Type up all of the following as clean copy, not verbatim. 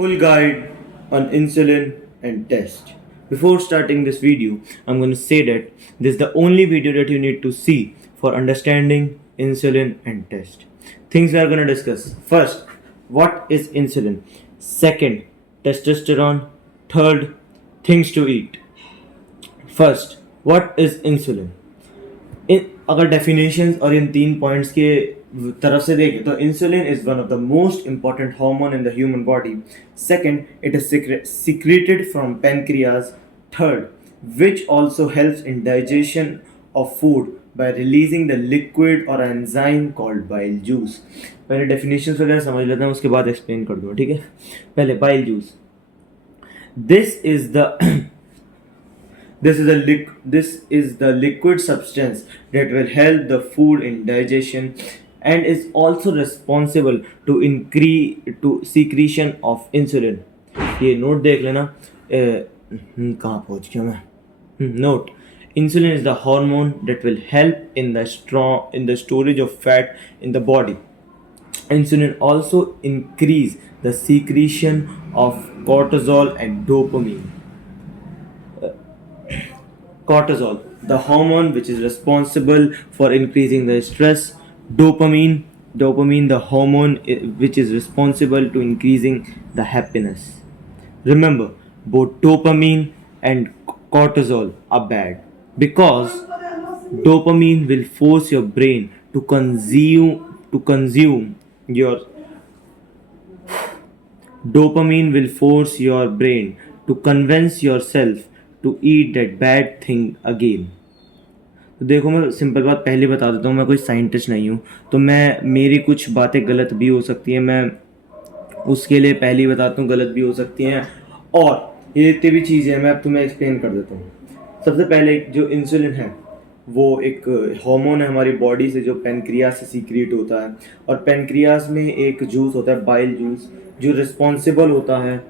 full guide on insulin and test. Before starting this video, I'm going to say that this is the only video that you need to see for understanding insulin and test. Things we are going to discuss. First, what is insulin? Second, testosterone. Third, things to eat. First, what is insulin? अगर definitions और इन 3 points के तरफ से देखें तो insulin is one of the most important hormone in the human body. Second, it is secreted from pancreas. Third, which also helps in digestion of food by releasing the liquid or enzyme called bile juice. पहले definitions वगैरह समझ लेते हैं, उसके बाद explain कर दूंगा. ठीक है, पहले bile juice. This is the this is the liquid substance that will help the food in digestion and is also responsible to increase to secretion of insulin. ये नोट देख लेना. कहाँ पहुँच गया मैं? Note: insulin is the hormone that will help in the storage of fat in the body. Insulin also increase the secretion of cortisol and dopamine. Cortisol, the hormone which is responsible for increasing the stress. Dopamine, the hormone which is responsible to increasing the happiness. Remember, both dopamine and cortisol are bad because dopamine will force your brain to consume your dopamine will force your brain to convince yourself to eat that bad thing again. तो देखो, मैं simple बात पहले बता देता हूँ, मैं कोई साइंटिस्ट नहीं हूँ, तो मेरी कुछ बातें गलत भी हो सकती हैं. मैं उसके लिए पहले ही बताता हूँ, गलत भी हो सकती हैं. और ये जितनी भी चीज़ें हैं मैं अब तुम्हें एक्सप्लेन कर देता हूँ. सबसे पहले जो इंसुलिन है वो एक हार्मोन है हमारी बॉडी से जो पेनक्रियास से सीक्रेट होता है. और पेनक्रियास में एक जूस होता है, बाइल जूस, जो रिस्पॉन्सिबल होता है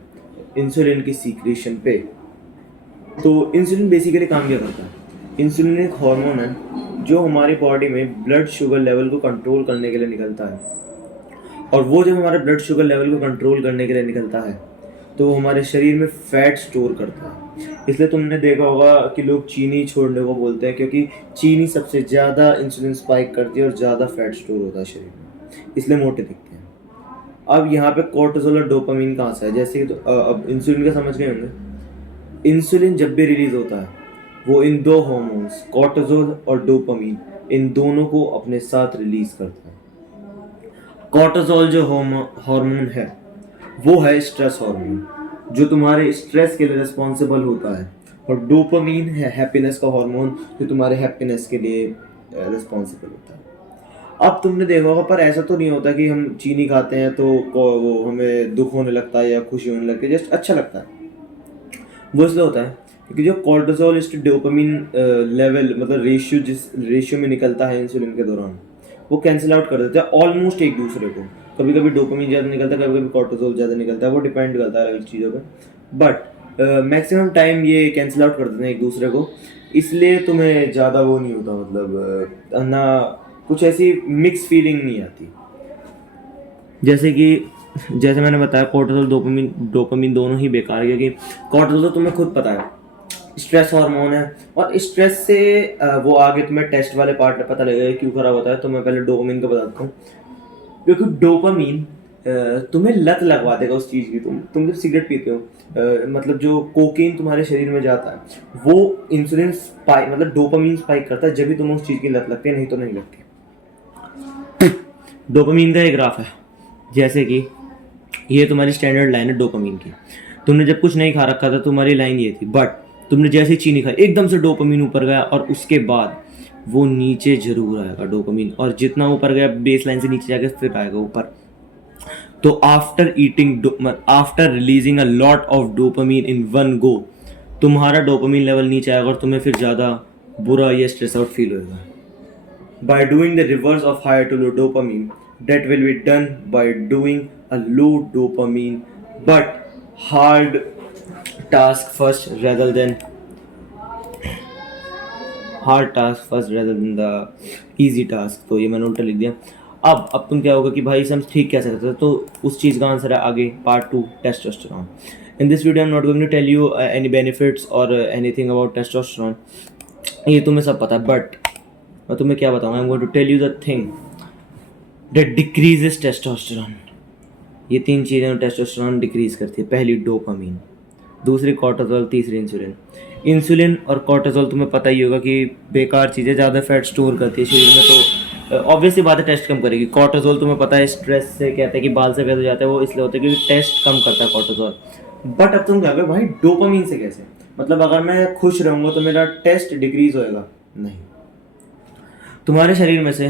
इंसुलिन की सीक्रेशन पे. तो इंसुलिन बेसिकली काम क्या करता है? इंसुलिन एक हार्मोन है जो हमारी बॉडी में ब्लड शुगर लेवल को कंट्रोल करने के लिए निकलता है. और वो जब हमारे ब्लड शुगर लेवल को कंट्रोल करने के लिए निकलता है तो वो हमारे शरीर में फैट स्टोर करता है. इसलिए तुमने देखा होगा कि लोग चीनी छोड़ने को बोलते हैं, क्योंकि चीनी सबसे ज़्यादा इंसुलिन स्पाइक करती है और ज़्यादा फैट स्टोर होता है शरीर में, इसलिए मोटे दिखते हैं. अब यहाँ पे कोर्टिसोल और डोपामीन कहाँ से है? जैसे कि अब इंसुलिन का समझ गए होंगे. इंसुलिन जब भी रिलीज होता है वो इन दो हार्मोन्स कोर्टिसोल और डोपामीन, इन दोनों को अपने साथ रिलीज करता है. कोर्टिसोल जो हार्मोन है वो है स्ट्रेस हार्मोन जो तुम्हारे स्ट्रेस के लिए रिस्पॉन्सिबल होता है. और डोपामीन है हैप्पीनेस का हार्मोन जो तुम्हारे हैप्पीनेस के लिए रिस्पॉन्सिबल होता है. अब तुमने देखा होगा, पर ऐसा तो नहीं होता कि हम चीनी खाते हैं तो वो हमें दुख होने लगता है या खुशी होने लगती है, जस्ट अच्छा लगता है. वो इसलिए होता है क्योंकि जो कोर्टिसोल टू डोपामीन लेवल, मतलब रेशियो, जिस रेशियो में निकलता है इंसुलिन के दौरान, वो कैंसिल आउट कर देता है ऑलमोस्ट एक दूसरे को. कभी कभी डोपामीन ज़्यादा निकलता है, कभी कभी कोर्टिसोल ज़्यादा निकलता है, वो डिपेंड करता है अलग चीज़ों पर. बट मैक्सिमम टाइम ये कैंसिल आउट कर देते हैं एक दूसरे को, इसलिए तुम्हें ज़्यादा वो नहीं होता, मतलब ना कुछ ऐसी मिक्स फीलिंग नहीं आती. जैसे मैंने बताया, कोर्टिसोल डोपामीन दोनों ही बेकार है, क्योंकि कोर्टिसोल तो तुम्हें खुद पता है स्ट्रेस हार्मोन है, और स्ट्रेस से वो आगे तुम्हें टेस्ट वाले पार्ट में पता लगेगा क्यों खराब होता है. तो मैं पहले डोपामीन का बताता हूँ, क्योंकि डोपामीन तुम्हें लत लगवा देगा उस चीज़ की. तुम जब सिगरेट पीते हो, मतलब जो कोकीन तुम्हारे शरीर में जाता है वो इंसुलिन स्पाइक, मतलब डोपामीन स्पाइक करता है, जब भी तुम्हें उस चीज़ की लत लगती है, नहीं तो नहीं लगती. डोपामीन का एक ग्राफ है, जैसे कि ये तुम्हारी स्टैंडर्ड लाइन है डोपामीन की. तुमने जब कुछ नहीं खा रखा था तुम्हारी लाइन ये थी, बट तुमने जैसे चीनी खाई एकदम से डोपामीन ऊपर गया, और उसके बाद वो नीचे जरूर आएगा डोपामीन, और जितना ऊपर गया बेस लाइन से नीचे जाके फिर आएगा ऊपर. तो after releasing a lot of dopamine in one go, तुम्हारा डोपामीन लेवल नीचे आएगा और तुम्हें फिर ज़्यादा बुरा या स्ट्रेस आउट फील होगा. By doing the reverse of high to low dopamine, that will be done by doing a low dopamine but hard task first rather than the easy task. तो ये मैंने उल्टा लिख दिया. अब तुम क्या होगा कि भाई इसे हम ठीक कैसे करते हैं, तो उस चीज़ का आंसर है आगे part 2, testosterone. In this video I am not going to tell you any benefits और एनीथिंग अबाउट टेस्टोस्टेरोन, ये तुम्हें सब पता है, बट मैं तुम्हें क्या बताऊँगा, I am going to tell you the thing that decreases testosterone. ये 3 चीज़ें टेस्टोस्टेरोन डिक्रीज करती है। पहली डोपामीन, दूसरी कॉर्टिसोल, तीसरी इंसुलिन। इंसुलिन और कॉर्टिसोल तुम्हें पता ही होगा कि बेकार चीज़ें, ज़्यादा फैट स्टोर करती है शरीर में, तो ऑब्वियसली बात है टेस्ट कम करेगी। कॉर्टिसोल तुम्हें पता है स्ट्रेस से कहते हैं कि बाल सफ़ेद हो जाता है, वो इसलिए होता है क्योंकि टेस्ट कम करता है कॉर्टिसोल। बट अब तुम कहोगे भाई डोपामीन से कैसे, मतलब अगर मैं खुश रहूँगा तो मेरा टेस्ट डिक्रीज होएगा? नहीं, तुम्हारे शरीर में से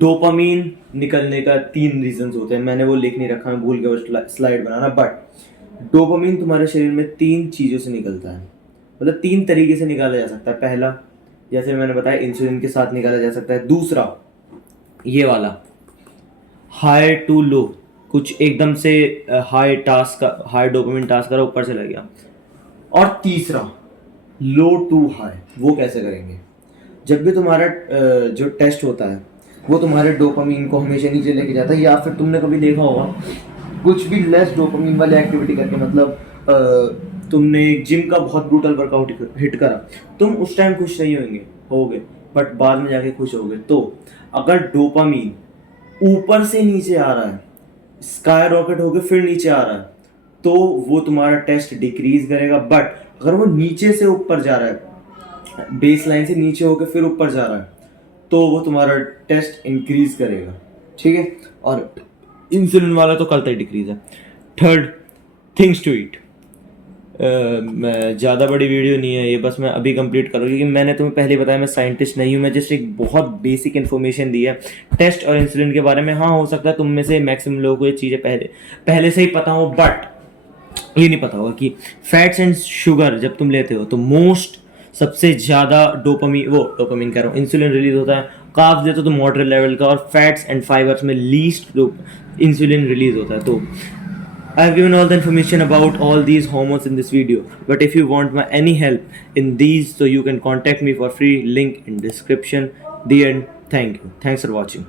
डोपामीन निकलने का 3 रीजंस होते हैं। मैंने वो लिख नहीं रखा, मैं भूल गया वो स्लाइड बनाना, बट डोपामीन तुम्हारे शरीर में 3 चीज़ों से निकलता है, मतलब 3 तरीके से निकाला जा सकता है। पहला, जैसे मैंने बताया, इंसुलिन के साथ निकाला जा सकता है। दूसरा, ये वाला हाई टू लो, कुछ एकदम से हाई डोपामिन टास्क करा, ऊपर चला गया। और तीसरा, लो टू हाई। वो कैसे करेंगे? जब भी तुम्हारा जो टेस्ट होता है वो तुम्हारे डोपामीन को हमेशा नीचे लेके जाता है, या फिर तुमने कभी देखा होगा कुछ भी लेस डोपामीन वाली एक्टिविटी करके, मतलब तुमने जिम का बहुत ब्रूटल वर्कआउट हिट करा, तुम उस टाइम खुश नहीं होगे, बट बाद में जाके खुश होगे। तो अगर डोपामीन ऊपर से नीचे आ रहा है, स्काई रॉकेट होके फिर नीचे आ रहा है, तो वो तुम्हारा टेस्ट डिक्रीज करेगा। बट अगर वो नीचे से ऊपर जा रहा है, बेस लाइन से नीचे होकर फिर ऊपर जा रहा है, तो वो तुम्हारा टेस्ट इंक्रीज करेगा, ठीक है। और इंसुलिन वाला तो करता ही डिक्रीज है। Third, things to eat. ज़्यादा बड़ी वीडियो नहीं है ये, बस मैं अभी कंप्लीट करूँ क्योंकि मैंने तुम्हें पहले बताया मैं साइंटिस्ट नहीं हूँ, मैं जस्ट एक बहुत बेसिक इन्फॉर्मेशन दी है टेस्ट और इंसुलिन के बारे में। हाँ, हो सकता है तुम में से मैक्सिमम लोगों को ये चीज़ें पहले से ही पता हो, बट ये नहीं पता होगा कि फैट्स एंड शुगर जब तुम लेते हो तो सबसे ज़्यादा डोपामीन कह रहा हूँ, इंसुलिन रिलीज होता है। कार्ब्स देते हो तो मॉडरेट लेवल का, और फैट्स एंड फाइबर्स में लीस्ट इंसुलिन रिलीज होता है। तो I have given all the information about all these hormones in this video, but if you want any help in these, so you can contact me for free, link in description. The end. Thank you. Thanks for watching.